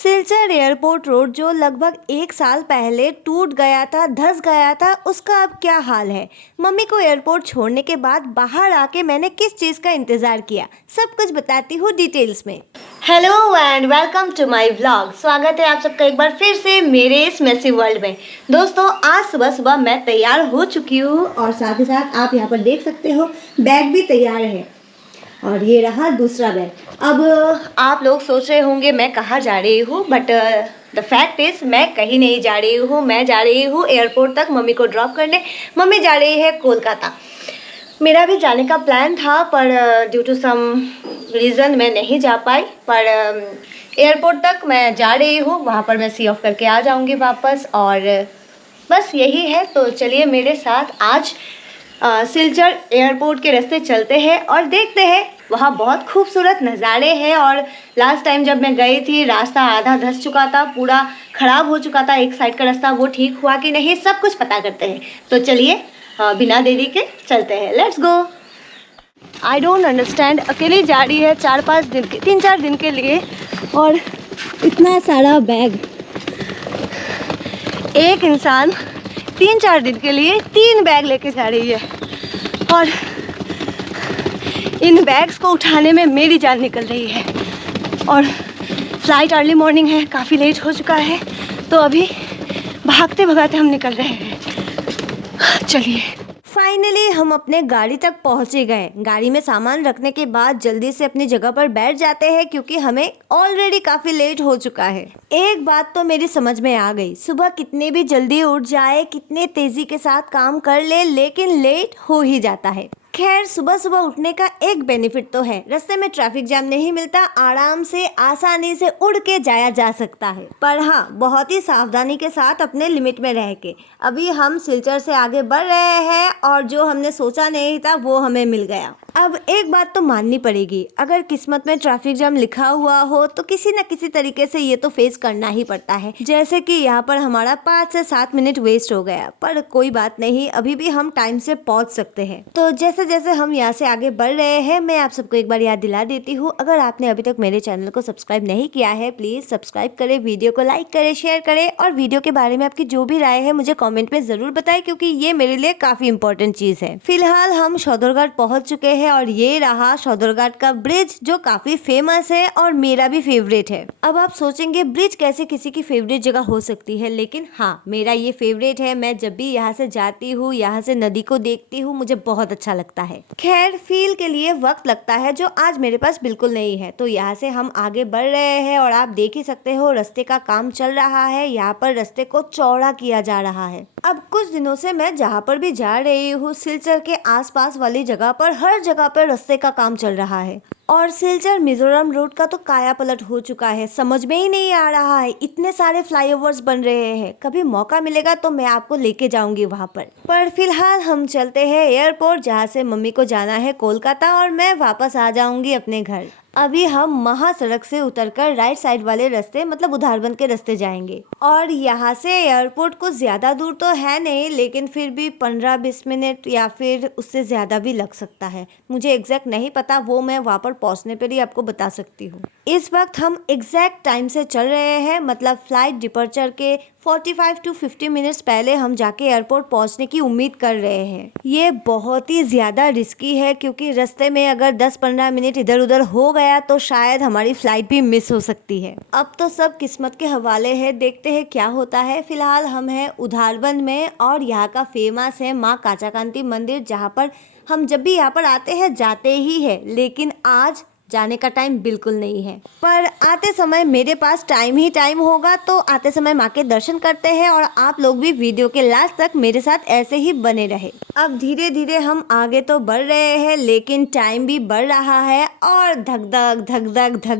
Silchar airport road जो लगभग 1 साल पहले टूट गया था, धंस गया था, उसका अब क्या हाल है। मम्मी को एयरपोर्ट छोड़ने के बाद बाहर आके मैंने किस चीज़ का इंतज़ार किया, सब कुछ बताती हूँ डिटेल्स में। Hello and welcome to my vlog. स्वागत है आप सबका एक बार फिर से मेरे इस मेसी वर्ल्ड में। दोस्तों, आज सुबह सुबह मैं तैयार हो चुकी हूँ और साथ ही साथ आप यहाँ पर देख सकते हो बैग भी तैयार है और ये रहा दूसरा बैग। अब आप लोग सोच रहे होंगे मैं कहाँ जा रही हूँ, बट द फैक्ट इज़ मैं कहीं नहीं जा रही हूँ। मैं जा रही हूँ एयरपोर्ट तक मम्मी को ड्रॉप करने। मम्मी जा रही है कोलकाता। मेरा भी जाने का प्लान था पर ड्यू टू सम रीज़न मैं नहीं जा पाई, पर एयरपोर्ट तक मैं जा रही हूँ। वहाँ पर मैं सी ऑफ करके आ जाऊँगी वापस और बस यही है। तो चलिए मेरे साथ आज सिलचर एयरपोर्ट के रास्ते चलते हैं और देखते हैं। वहाँ बहुत खूबसूरत नज़ारे हैं और लास्ट टाइम जब मैं गई थी रास्ता आधा धंस चुका था, पूरा ख़राब हो चुका था। एक साइड का रास्ता वो ठीक हुआ कि नहीं, सब कुछ पता करते हैं। तो चलिए बिना देरी के चलते हैं, let's go. I don't understand, अकेली जा रही है 4-5 दिन के 3-4 दिन के लिए और इतना सारा बैग। एक इंसान 3-4 दिन के लिए 3 बैग लेके जा रही है और इन बैग्स को उठाने में मेरी जान निकल रही है। और फ्लाइट अर्ली मॉर्निंग है, काफ़ी लेट हो चुका है, तो अभी भागते भगाते हम निकल रहे हैं। चलिए फाइनली हम अपने गाड़ी तक पहुंचे गए। गाड़ी में सामान रखने के बाद जल्दी से अपनी जगह पर बैठ जाते हैं क्योंकि हमें ऑलरेडी काफ़ी लेट हो चुका है। एक बात तो मेरी समझ में आ गई, सुबह कितने भी जल्दी उठ जाए, कितने तेज़ी के साथ काम कर ले, लेकिन लेट हो ही जाता है। खैर, सुबह सुबह उठने का एक बेनिफिट तो है, रास्ते में ट्रैफिक जाम नहीं मिलता, आराम से आसानी से उड़ के जाया जा सकता है। पर हाँ, बहुत ही सावधानी के साथ अपने लिमिट में रह के। अभी हम सिलचर से आगे बढ़ रहे हैं और जो हमने सोचा नहीं था वो हमें मिल गया। अब एक बात तो माननी पड़ेगी, अगर किस्मत में ट्रैफिक जाम लिखा हुआ हो तो किसी न किसी तरीके से ये तो फेस करना ही पड़ता है। जैसे कि यहाँ पर हमारा 5 से 7 मिनट वेस्ट हो गया, पर कोई बात नहीं, अभी भी हम टाइम से पहुँच सकते हैं। तो जैसे जैसे हम यहाँ से आगे बढ़ रहे हैं, मैं आप सबको एक बार याद दिला देती हूँ, अगर आपने अभी तक मेरे चैनल को सब्सक्राइब नहीं किया है, प्लीज सब्सक्राइब करें, वीडियो को लाइक करें, शेयर करें और वीडियो के बारे में आपकी जो भी राय है मुझे कॉमेंट में जरूर बताएं, क्योंकि ये मेरे लिए काफी इंपॉर्टेंट चीज है। फिलहाल हम सौदरघाट पहुंच चुके हैं और ये रहा सौदरघाट का ब्रिज जो काफी फेमस है और मेरा भी फेवरेट है। अब आप सोचेंगे ब्रिज कैसे किसी की फेवरेट जगह हो सकती है, लेकिन हाँ, मेरा ये फेवरेट है। मैं जब भी यहाँ से जाती हूँ, यहाँ से नदी को देखती हूँ, मुझे बहुत अच्छा लगता है। खैर, फील के लिए वक्त लगता है जो आज मेरे पास बिल्कुल नहीं है। तो यहाँ से हम आगे बढ़ रहे हैं और आप देख ही सकते हो रास्ते का काम चल रहा है। यहाँ पर रास्ते को चौड़ा किया जा रहा है। अब कुछ दिनों से मैं जहाँ पर भी जा रही हूँ, सिलचर के आसपास वाली जगह पर हर जगह पर रास्ते का काम चल रहा है और सिलचर मिजोरम रोड का तो काया पलट हो चुका है। समझ में ही नहीं आ रहा है, इतने सारे फ्लाईओवर्स बन रहे हैं। कभी मौका मिलेगा तो मैं आपको लेके जाऊंगी वहां पर फिलहाल हम चलते हैं एयरपोर्ट, जहां से मम्मी को जाना है कोलकाता और मैं वापस आ जाऊंगी अपने घर। अभी हम महासड़क से उतरकर राइट साइड वाले रास्ते, मतलब उधारबंद के रास्ते जाएंगे और यहाँ से एयरपोर्ट को ज्यादा दूर तो है नहीं, लेकिन फिर भी 15-20 मिनट या फिर उससे ज्यादा भी लग सकता है। मुझे एग्जैक्ट नहीं पता, वो मैं वहाँ पर पहुँचने पर ही आपको बता सकती हूँ। इस वक्त हम एग्जैक्ट टाइम से चल रहे हैं, मतलब फ्लाइट डिपर्चर के 45 to 50 मिनट्स पहले हम जाके एयरपोर्ट पहुंचने की उम्मीद कर रहे हैं। ये बहुत ही ज़्यादा रिस्की है क्योंकि रास्ते में अगर 10-15 मिनट इधर उधर हो गया तो शायद हमारी फ्लाइट भी मिस हो सकती है। अब तो सब किस्मत के हवाले है, देखते हैं क्या होता है। फिलहाल हम हैं उधारबंद में और यहाँ का फेमस है माँ काचाकांति मंदिर, जहाँ पर हम जब भी यहाँ पर आते हैं जाते ही है, लेकिन आज जाने का टाइम बिल्कुल नहीं है। पर आते समय मेरे पास टाइम ही टाइम होगा, तो आते समय माँ के दर्शन करते हैं और आप लोग भी वीडियो के लास्ट तक मेरे साथ ऐसे ही बने रहे। अब धीरे धीरे हम आगे तो बढ़ रहे हैं, लेकिन टाइम भी बढ़ रहा है और धक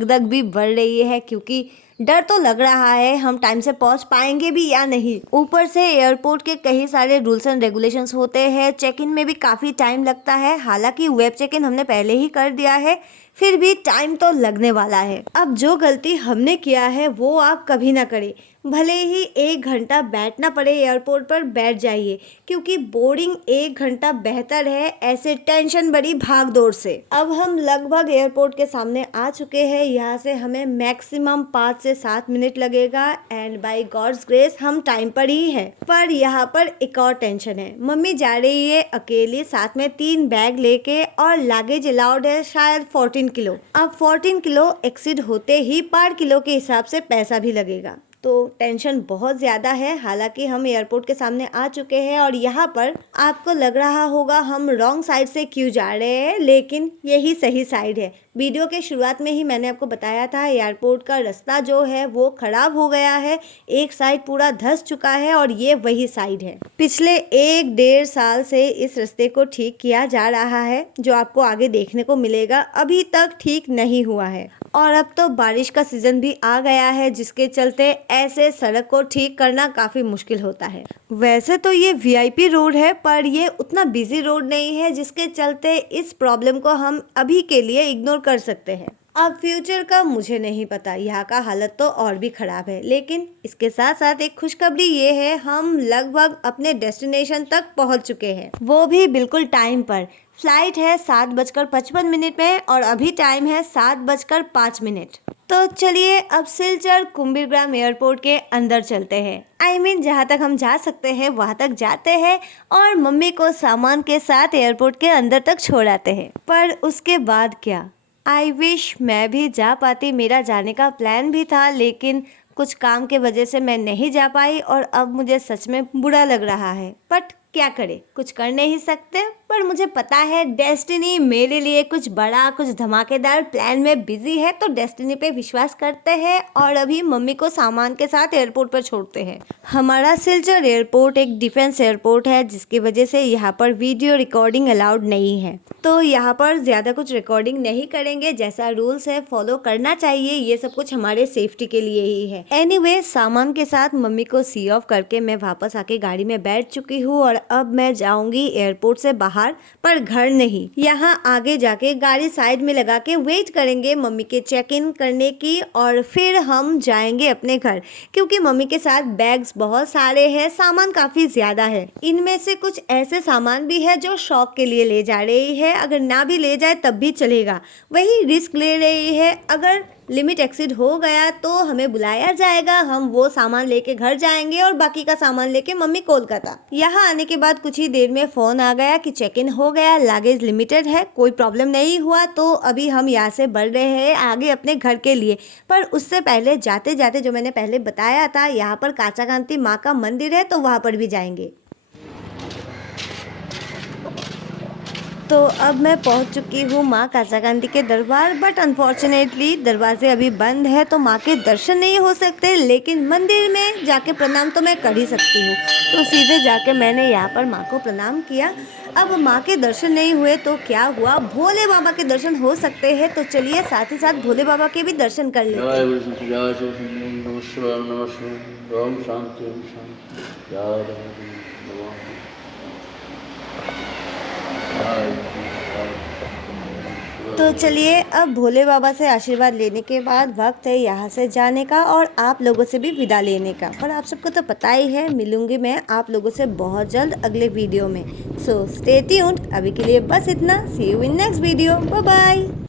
धक भी बढ़ रही है, क्योंकि डर तो लग रहा है हम टाइम से पहुंच पाएंगे भी या नहीं। ऊपर से एयरपोर्ट के कई सारे रूल्स एंड रेगुलेशंस होते हैं, चेक इन में भी काफ़ी टाइम लगता है। हालांकि वेब चेक इन हमने पहले ही कर दिया है, फिर भी टाइम तो लगने वाला है। अब जो गलती हमने किया है वो आप कभी ना करें। भले ही 1 घंटा बैठना पड़े एयरपोर्ट पर, बैठ जाइए, क्योंकि बोर्डिंग 1 घंटा बेहतर है ऐसे टेंशन भरी भाग दौड़ से। अब हम लगभग एयरपोर्ट के सामने आ चुके हैं। यहाँ से हमें मैक्सिमम 5 से 7 मिनट लगेगा एंड बाय गॉड्स ग्रेस हम टाइम पर ही है। पर यहाँ पर एक और टेंशन है। मम्मी जा रही है अकेली, साथ में 3 बैग लेके, और लागेज अलाउड है शायद 14 किलो। अब 14 किलो एक्सीड होते ही पर किलो के हिसाब से पैसा भी लगेगा, तो टेंशन बहुत ज़्यादा है। हालांकि हम एयरपोर्ट के सामने आ चुके हैं और यहाँ पर आपको लग रहा होगा हम रॉन्ग साइड से क्यों जा रहे हैं, लेकिन यही सही साइड है। वीडियो के शुरुआत में ही मैंने आपको बताया था एयरपोर्ट का रास्ता जो है वो ख़राब हो गया है, एक साइड पूरा धंस चुका है और ये वही साइड है। पिछले 1-1.5 साल से इस रास्ते को ठीक किया जा रहा है, जो आपको आगे देखने को मिलेगा। अभी तक ठीक नहीं हुआ है और अब तो बारिश का सीजन भी आ गया है, जिसके चलते ऐसे सड़क को ठीक करना काफ़ी मुश्किल होता है। वैसे तो ये वीआईपी रोड है, पर ये उतना बिजी रोड नहीं है, जिसके चलते इस प्रॉब्लम को हम अभी के लिए इग्नोर कर सकते हैं। अब फ्यूचर का मुझे नहीं पता, यहाँ का हालत तो और भी ख़राब है। लेकिन इसके साथ साथ एक खुशखबरी ये है, हम लगभग अपने डेस्टिनेशन तक पहुँच चुके हैं, वो भी बिल्कुल टाइम पर। फ्लाइट है 7:55 में और अभी टाइम है 7:05। तो चलिए अब सिलचर कुंभीरग्राम एयरपोर्ट के अंदर चलते हैं। जहाँ तक हम जा सकते हैं वहाँ तक जाते हैं और मम्मी को सामान के साथ एयरपोर्ट के अंदर तक छोड़ आते हैं। पर उसके बाद क्या, आई विश मैं भी जा पाती। मेरा जाने का प्लान भी था, लेकिन कुछ काम के वजह से मैं नहीं जा पाई और अब मुझे सच में बुरा लग रहा है। बट क्या करे, कुछ कर नहीं सकते। पर मुझे पता है डेस्टिनी मेरे लिए कुछ बड़ा, कुछ धमाकेदार प्लान में बिजी है, तो डेस्टिनी पे विश्वास करते हैं और अभी मम्मी को सामान के साथ एयरपोर्ट पर छोड़ते हैं। हमारा सिलचर एयरपोर्ट एक डिफेंस एयरपोर्ट है, जिसकी वजह से यहाँ पर वीडियो रिकॉर्डिंग अलाउड नहीं है, तो यहाँ पर ज़्यादा कुछ रिकॉर्डिंग नहीं करेंगे। जैसा रूल्स है फॉलो करना चाहिए, ये सब कुछ हमारे सेफ्टी के लिए ही है। एनीवे, सामान के साथ मम्मी को सी ऑफ करके मैं वापस आके गाड़ी में बैठ चुकी हूँ और अब मैं जाऊंगी एयरपोर्ट से बाहर, पर घर नहीं। यहाँ आगे जाके गाड़ी साइड में लगा के वेट करेंगे मम्मी के चेक इन करने की और फिर हम जाएंगे अपने घर, क्योंकि मम्मी के साथ बैग्स बहुत सारे हैं, सामान काफी ज्यादा है। इनमें से कुछ ऐसे सामान भी है जो शौक के लिए ले जा रही है, अगर ना भी ले जाए तब भी चलेगा, वही रिस्क ले रही है। अगर लिमिट एक्सीड हो गया तो हमें बुलाया जाएगा, हम वो सामान लेके घर जाएंगे और बाकी का सामान लेके मम्मी कोलकाता। यहाँ आने के बाद कुछ ही देर में फ़ोन आ गया कि चेक इन हो गया, लागेज लिमिटेड है, कोई प्रॉब्लम नहीं हुआ। तो अभी हम यहाँ से बढ़ रहे हैं आगे अपने घर के लिए। पर उससे पहले जाते जाते जो मैंने पहले बताया था, यहाँ पर काचाकांति माँ का मंदिर है, तो वहाँ पर भी जाएंगे। तो अब मैं पहुंच चुकी हूँ माँ काचाकांति के दरबार, बट अनफॉर्चुनेटली दरवाजे अभी बंद है, तो माँ के दर्शन नहीं हो सकते। लेकिन मंदिर में जाके प्रणाम तो मैं कर ही सकती हूँ, तो सीधे जाके मैंने यहाँ पर माँ को प्रणाम किया। अब माँ के दर्शन नहीं हुए तो क्या हुआ, भोले बाबा के दर्शन हो सकते हैं, तो चलिए साथ ही साथ भोले बाबा के भी दर्शन कर लेते हैं। तो चलिए अब भोले बाबा से आशीर्वाद लेने के बाद वक्त है यहाँ से जाने का और आप लोगों से भी विदा लेने का। और आप सबको तो पता ही है, मिलूंगी मैं आप लोगों से बहुत जल्द अगले वीडियो में। So stay tuned. अभी के लिए बस इतना। See you in next video. Bye bye.